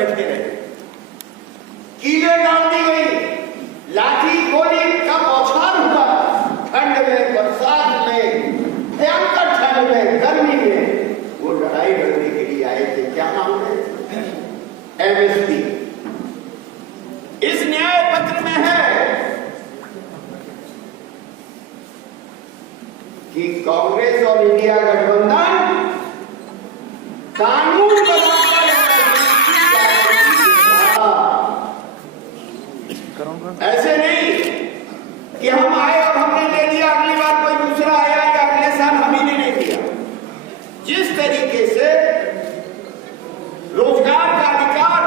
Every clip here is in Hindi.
बैठे रहे, कीलें डाल दी गई, लाठी गोली का बौछार हुआ, ठंड में, बरसात में, भयंकर ठंड में, गर्मी में वो लड़ाई लड़ने के लिए आए थे। क्या नाम है? एमएसपी। इस न्याय पत्र में है कि कांग्रेस और इंडिया गठबंधन कानून बनाकर ऐसे नहीं कि हम आए और हमने ले लिया, अगली बार कोई दूसरा आया या अगले साल हम ही ने नहीं दिया। जिस तरीके से रोजगार का अधिकार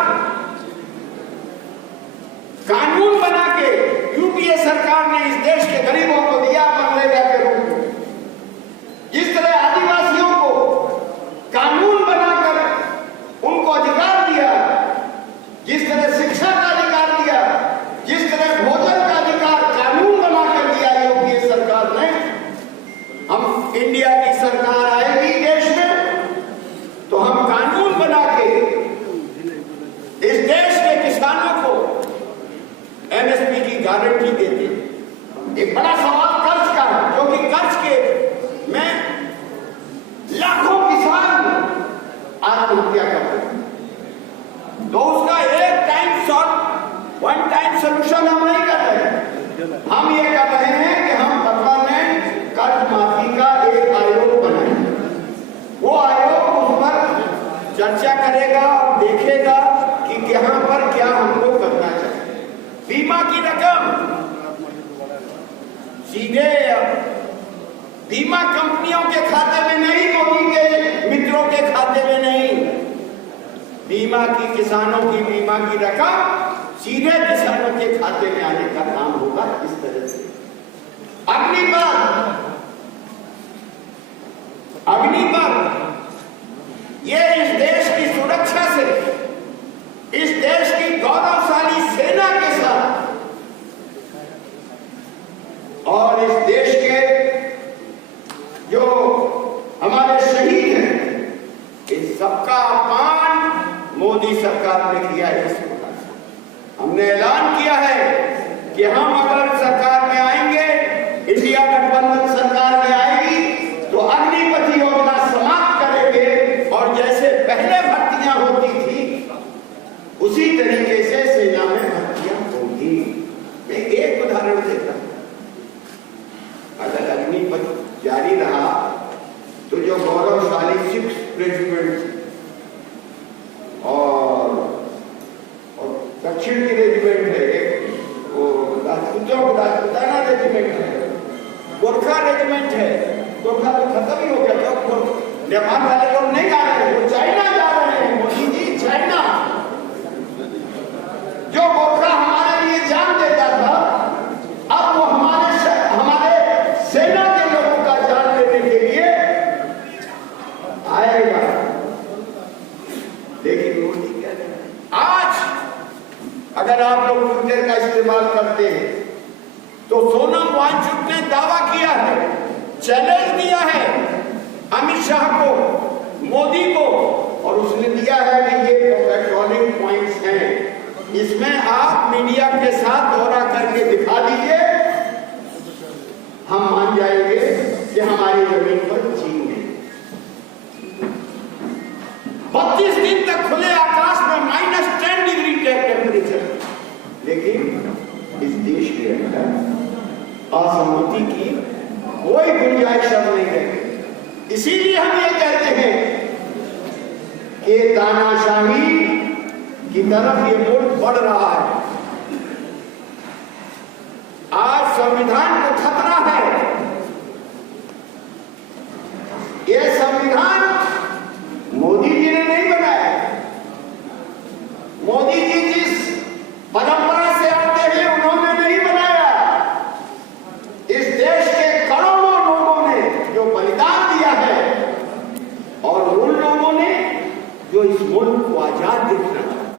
कानून बना के यूपीए सरकार ने इस देश के गरीबों को दिया मनरेगा के रूप में, जिस तरह आदिवासियों को कानून बनाकर उनको अधिकार दिया, जिस तरह शिक्षा का अधिकार दिया, जिस तरह भोजन का अधिकार कानून बनाकर दिया यूपीए सरकार ने, हम इंडिया की सरकार आएगी देश में तो हम कानून बना के इस देश के किसानों को एमएसपी की गारंटी देते। एक बड़ा सवाल कर्ज का है, जो कि कर्ज के में लाखों किसान आत्महत्या कर रहे हैं, तो उसका एक टाइम वन टाइम सोल्यूशन हम नहीं कर रहे हैं। हम ये कर रहे हैं कि हम पार्लियामेंट कर्ज माफी का एक आयोग बनाए। वो आयोग उस पर चर्चा करेगा और देखेगा कि यहाँ पर क्या हमको करना चाहिए। बीमा की रकम सीधे बीमा कंपनियों के खाते में नहीं, मोदी के मित्रों के खाते में नहीं, बीमा की किसानों की बीमा की रकम सीधे किसानों के खाते में आने का काम होगा। इस तरह से अग्निपथ ये इस देश की सुरक्षा से, इस देश की गौरवशाली सेना के साथ और इस देश के जो हमारे शहीद हैं, इन सबका अपमान मोदी सरकार ने किया है। इस प्रकार हमने ऐलान किया है कि हम अगर सरकार में आएंगे, इंडिया गठबंधन सरकार में आएगी, तो अग्निपथ योजना समाप्त करेंगे और जैसे पहले भर्तियां होती थी उसी तरीके से सेना में भर्तियां होगी। मैं एक उदाहरण देता हूं, अगर अग्निपथ जारी रहा तो जो गौरवशाली 6 रेजिमेंट और दक्षिण की रेजिमेंट है, वो राजपूताना रेजिमेंट है, गोरखा रेजिमेंट है, गोरखा तो खत्म ही हो गया। नेपाल वाले लोग नहीं जा रहे हैं, वो चाइना जा रहे हैं। मोदी जी, चाइना जो गोरखा हमारे लिए जान देता था, अब वो हमारे सेना के लोगों का जान लेने के लिए आएगा। लेकिन मोदी कह रहे हैं, आज अगर आप लोग ट्विटर का इस्तेमाल करते हैं तो सोनम वांगचुक ने दावा किया है, चैलेंज दिया है अमित शाह को, मोदी को, और उसने दिया है कि ये पेट्रोलिंग पॉइंट्स हैं, इसमें आप मीडिया के साथ दौरा करके दिखा दीजिए, हम मान जाएंगे कि हमारी जमीन पर चीन है। 32 दिन तक खुले आकाश में -10 डिग्री टेम्परेचर, लेकिन इस देश के अंदर असहमति की कोई गुंजाइश नहीं है। इसीलिए हम ये कहते हैं कि तानाशाही की तरफ ये मुल्क बढ़ रहा है। आज संविधान को खतरा है